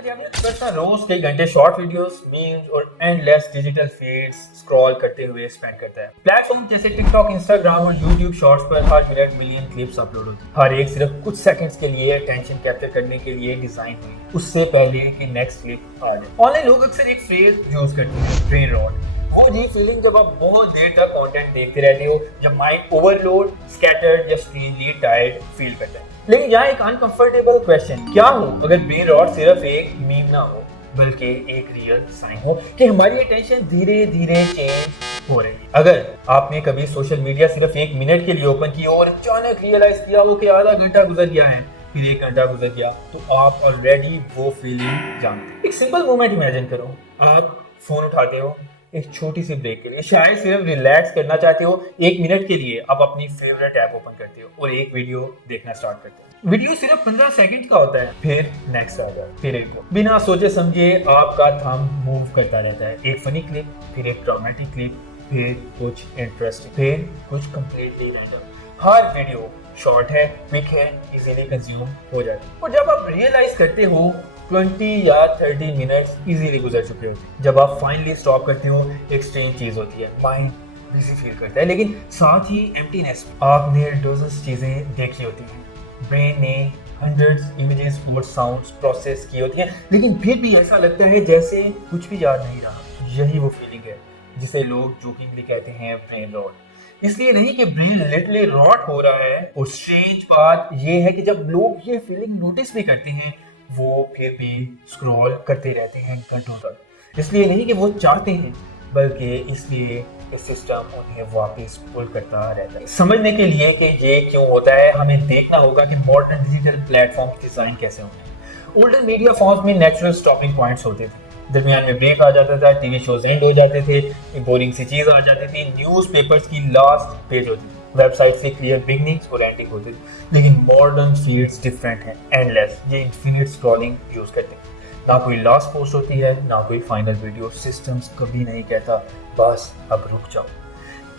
बस ना रोज कई घंटे शॉर्ट वीडियोस, मीम्स और एंडलेस डिजिटल फीड्स स्क्रॉल करते हुए स्पेंड करता है। प्लेटफॉर्म जैसे टिकटॉक, इंस्टाग्राम और यूट्यूब शॉर्ट्स पर हर मिनट मिलियन क्लिप्स अपलोड होती है। हर एक सिर्फ कुछ सेकंड्स के लिए अटेंशन कैप्चर करने के लिए डिजाइन हुई, उससे पहले कि नेक्स्ट क्लिप आ जाए। ऑनलाइन लोग अक्सर एक फ्रेज यूज करते हैं, ब्रेन रॉट। वो जी फीलिंग जब आप बहुत देर तक कंटेंट देखते रहते हो, जब माइंड ओवरलोड, स्कैटर्ड या स्ट्रेंजली टायर्ड फील करता है। लेकिन यहाँ एक अनकंफर्टेबल क्वेश्चन, क्या हो अगर ब्रेन रॉट सिर्फ एक मीम ना हो, बल्कि एक रियल साइन हो कि हमारी अटेंशन धीरे धीरे चेंज हो रही है। अगर आपने कभी सोशल मीडिया सिर्फ एक मिनट के लिए ओपन किया और अचानक रियलाइज किया हो कि आधा घंटा गुजर गया है, फिर 1 घंटा गुजर गया, तो आप ऑलरेडी वो फीलिंग जानते हैं। एक सिंपल मोमेंट इमेजिन करो, आप फोन उठाते हो एक छोटी सी ब्रेक के लिए, शायद सिर्फ रिलैक्स करना चाहते हो। 1 मिनट के लिए आप अपनी फेवरेट ऐप ओपन करते हो और एक वीडियो देखना स्टार्ट करते हो। वीडियो सिर्फ 15 सेकंड का होता है, फिर नेक्स्ट आ जाए, फिर एक बिना सोचे समझे आपका थंब मूव करता रहता है। एक फनी क्लिप, फिर एक ड्रामेटिक क्लिप, फिर कुछ इंटरेस्टिंग, फिर कुछ कंप्लीटली रैंडम। हर वीडियो शॉर्ट है, क्विक है, इजीली कंज्यूम हो जाती है। और जब आप रियलाइज करते हो 20 या 30 मिनट्स इजीली गुजर चुके होते हैं। जब आप फाइनली स्टॉप करते हो, एक स्ट्रेंज चीज होती है, माइंड बिजी फील करता है, लेकिन साथ ही एम्प्टीनेस। आपने डजन्स चीजें देखी होती हैं, ब्रेन ने हंड्रेड्स इमेजेस और साउंड्स प्रोसेस की होती हैं, लेकिन फिर भी ऐसा लगता है जैसे कुछ भी याद नहीं रहा। यही वो फीलिंग है जिसे लोग जोकिंगली कहते हैं ब्रेन रॉट। इसलिए नहीं कि ब्रेन लिटरली रॉट हो रहा है। और स्ट्रेंज बात ये है कि जब लोग ये फीलिंग नोटिस भी करते हैं, वो फिर भी स्क्रॉल करते रहते हैं घंटों तक। इसलिए नहीं कि वो चाहते हैं, बल्कि इसलिए कि सिस्टम उन्हें वापस पुल करता रहता है। समझने के लिए कि ये क्यों होता है, हमें देखना होगा कि मॉडर्न डिजिटल प्लेटफॉर्म डिजाइन कैसे होते हैं। ओल्डन मीडिया फॉर्म्स में नेचुरल स्टॉपिंग पॉइंट्स होते थे, दरमियान में ब्रेक आ जाता था, टीवी शोज एंड हो जाते थे, बोरिंग सी चीज आ जाती थी, न्यूज़पेपर्स की लास्ट पेज होती थी, वेबसाइट से क्लियर बिगनिंग्स और एंडिंग होती थी। लेकिन मॉडर्न फीड्स डिफरेंट हैं, एंडलेस, ये इन्फिनिट स्क्रॉलिंग यूज करते हैं। ना कोई लास्ट पोस्ट होती है, ना कोई फाइनल वीडियो। सिस्टम्स कभी नहीं कहता बस अब रुक जाओ।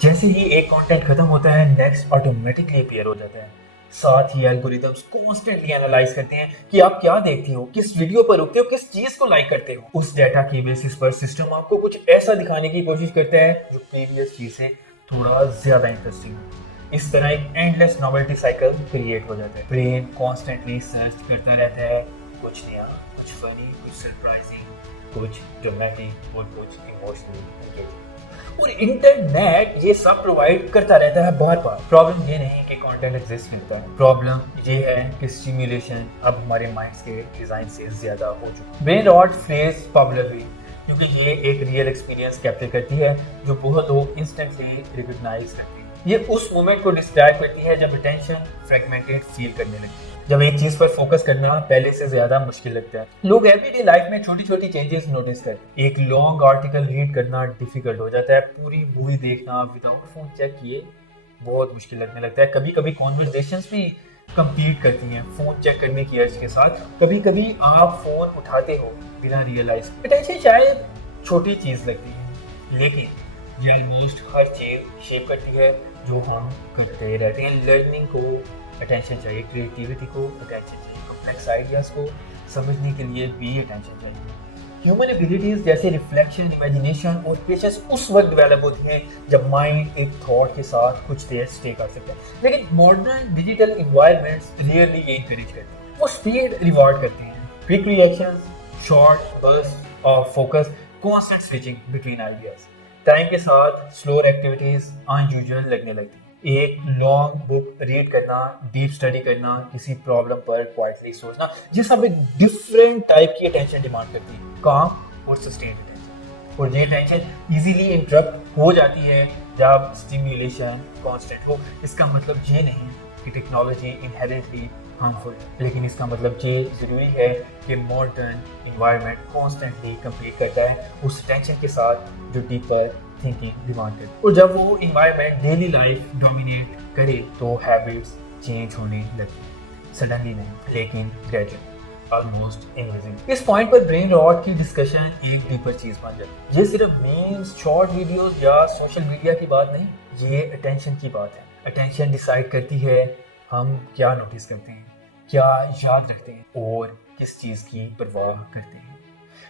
जैसे ही एक कंटेंट खत्म होता है, नेक्स्ट ऑटोमेटिकली अपीयर हो जाता है। साथ ही एल्गोरिदम्स कॉन्स्टेंटली एनालाइज करते हैं कि आप क्या देखते हो, किस वीडियो पर रुकते हो, किस चीज को लाइक करते हो। उस डेटा की बेसिस पर सिस्टम आपको कुछ ऐसा दिखाने की कोशिश करता है जो प्रीवियस चीज से थोड़ा ज्यादा इंटरेस्टिंग हो। इस तरह एक एंडलेस नोवेल्टी साइकिल क्रिएट हो जाता है। ब्रेन कॉन्स्टेंटली सर्च करता रहता है, कुछ नया, कुछ फनी, कुछ सरप्राइजिंग, कुछ ड्रामेटिक और कुछ इमोशनली एंगेजिंग। और इंटरनेट ये सब प्रोवाइड करता रहता है बार बार। प्रॉब्लम ये नहीं कि कंटेंट एग्जिस्ट करता है, प्रॉब्लम ये है कि स्टिमुलेशन अब हमारे माइंड्स के डिजाइन से ज्यादा हो चुका है। ब्रेन रॉट फ्रेज पॉपुलर हुई क्योंकि ये एक रियल एक्सपीरियंस कैप्चर करती है जो बहुत लोग इंस्टेंटली रिकॉग्नाइज करते हैं। ये उस मोमेंट को डिस्क्राइब करती है जब अटेंशन फ्रेगमेंटेड फील करने लगती है, जब एक चीज पर फोकस करना पहले से ज्यादा मुश्किल लगता है। लोग एवरीडे लाइफ में छोटी छोटी चेंजेस नोटिस करते हैं। एक लॉन्ग आर्टिकल रीड करना डिफिकल्ट हो जाता है, पूरी मूवी देखना विदाउट फोन चेक किए बहुत मुश्किल लगने लगता है। कभी कभी कॉन्वर्सेशंस भी कंपीट करती हैं फोन चेक करने की अर्ज के साथ। कभी कभी आप फोन उठाते हो बिना रियलाइज। अटेंशन शायद छोटी चीज लगती है, लेकिन ये ऑलमोस्ट हर चीज शेप करती है जो हम करते रहते हैं। लर्निंग को अटेंशन चाहिए, क्रिएटिविटी को अटेंशन चाहिए, कॉम्प्लेक्स आइडियाज को समझने के लिए भी अटेंशन चाहिए। ह्यूमन एबिलिटीज जैसे रिफ्लेक्शन, इमेजिनेशन और पेशेंस उस वक्त डेवलप होती हैं जब माइंड एक थॉट के साथ कुछ देर स्टे कर सकता है। लेकिन मॉडर्न डिजिटल एनवायरनमेंट्स रियरली ये इंकरेज करते हैं। वो स्पीड रिवॉर्ड करते हैं, quick reactions, short burst of focus, constant switching between ideas. Time के साथ स्लोअर एक्टिविटीज अनयूजुअल लगने लगती है। एक लॉन्ग बुक रीड करना, डीप स्टडी करना, किसी प्रॉब्लम पर क्वाइटली सोचना, ये सब एक डिफरेंट टाइप की अटेंशन डिमांड करती है, काम और सस्टेन्ड अटेंशन। और ये अटेंशन इजीली इंटरप्ट हो जाती है जब स्टिम्युलेशन कांस्टेंट हो। इसका मतलब ये नहीं कि टेक्नोलॉजी इनहेरेंटली हार्मफुल है, लेकिन इसका मतलब ये जरूरी है कि मॉडर्न एनवायरनमेंट कॉन्स्टेंटली कम्पीट करता है उस टेंशन के साथ जो डीपर थिंकिंग डिमांड करती है। और जब वो एनवायरनमेंट डेली लाइफ डोमिनेट करे तो हैबिट्स चेंज होने लगती है। सडनली नहीं, लेकिन ग्रेजुअली, ऑलमोस्ट इनविजिबल। इस पॉइंट पर ब्रेन रॉट की डिस्कशन एक डीपर चीज बन जाती है। ये सिर्फ मीम्स, शॉर्ट वीडियोस या सोशल मीडिया की बात नहीं, ये अटेंशन की बात है। अटेंशन डिसाइड करती है हम क्या नोटिस करते हैं, क्या याद रखते हैं और किस चीज़ की परवाह करते हैं।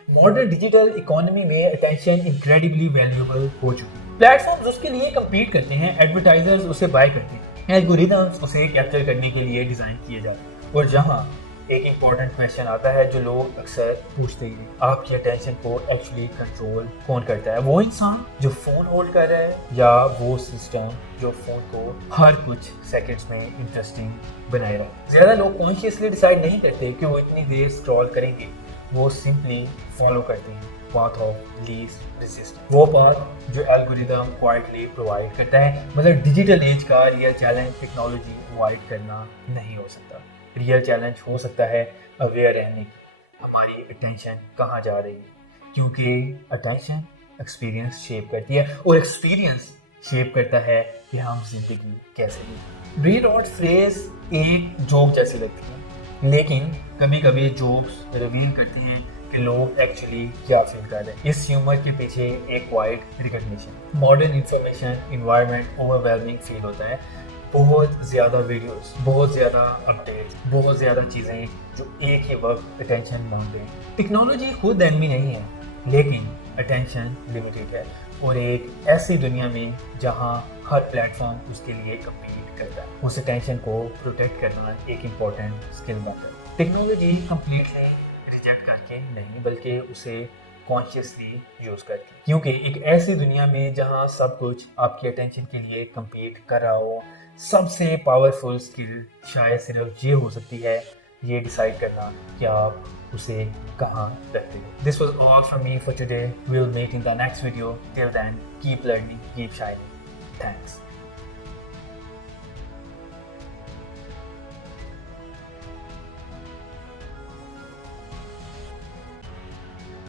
मॉडर्न डिजिटल इकोनॉमी में अटेंशन इनक्रेडिबली वैल्यूएबल हो चुकी है। प्लेटफॉर्म्स उसके लिए कम्पीट करते हैं, एडवर्टाइजर्स उसे बाय करते हैं, एल्गोरिथम्स उसे कैप्चर करने के लिए डिज़ाइन किए जाते हैं। और जहाँ एक इम्पॉर्टेंट क्वेश्चन आता है जो लोग अक्सर पूछते ही हैं, आपकी अटेंशन को एक्चुअली कंट्रोल कौन करता है? वो इंसान जो फ़ोन होल्ड कर रहा है या वो सिस्टम जो फ़ोन को हर कुछ सेकंड्स में इंटरेस्टिंग बनाए रहा है? ज़्यादा लोग कॉन्शियसली डिसाइड नहीं करते कि वो इतनी देर स्क्रॉल करेंगे, वो सिंपली फॉलो करते हैं पाथ ऑफ लीस्ट रेजिस्टेंस, वो पाथ जो एल्गोरिथम क्वाइटली प्रोवाइड करता है। मतलब डिजिटल एज का रियल चैलेंज टेक्नोलॉजी अवॉइड करना नहीं हो सकता। रियल चैलेंज हो सकता है अवेयर रहने की, हमारी अटेंशन कहाँ जा रही है, क्योंकि अटेंशन एक्सपीरियंस शेप करती है और एक्सपीरियंस शेप करता है कि हम जिंदगी कैसे जीते। ब्रीड और फ्रेज एक जोक जैसी लगती है, लेकिन कभी कभी जोक्स रिवील करते हैं कि लोग एक्चुअली क्या फील कर रहे हैं। इस ह्यूमर के पीछे एक wide recognition. Modern information environment overwhelming feel होता है, बहुत ज़्यादा वीडियोस, बहुत ज़्यादा अपडेट्स, बहुत ज़्यादा चीज़ें जो एक ही वक्त अटेंशन मांग रही हैं। टेक्नोलॉजी खुद एनमी नहीं है, लेकिन अटेंशन लिमिटेड है और एक ऐसी दुनिया में जहां हर प्लेटफॉर्म उसके लिए कम्पीट करता है, उस अटेंशन को प्रोटेक्ट करना एक इम्पॉर्टेंट स्किल बनता है। टेक्नोलॉजी कम्प्लीटली रिजेक्ट करके नहीं, बल्कि उसे कॉन्शियसली यूज़ करके, क्योंकि एक ऐसी दुनिया में जहां सब कुछ आपकी अटेंशन के लिए कम्पीट कर रहा हो, सबसे पावरफुल स्किल शायद सिर्फ ये हो सकती है, ये डिसाइड करना कि आप उसे कहाँ रखते हो। This was all from me for today. Will meet in the next video. Till then keep learning, keep shining. Thanks.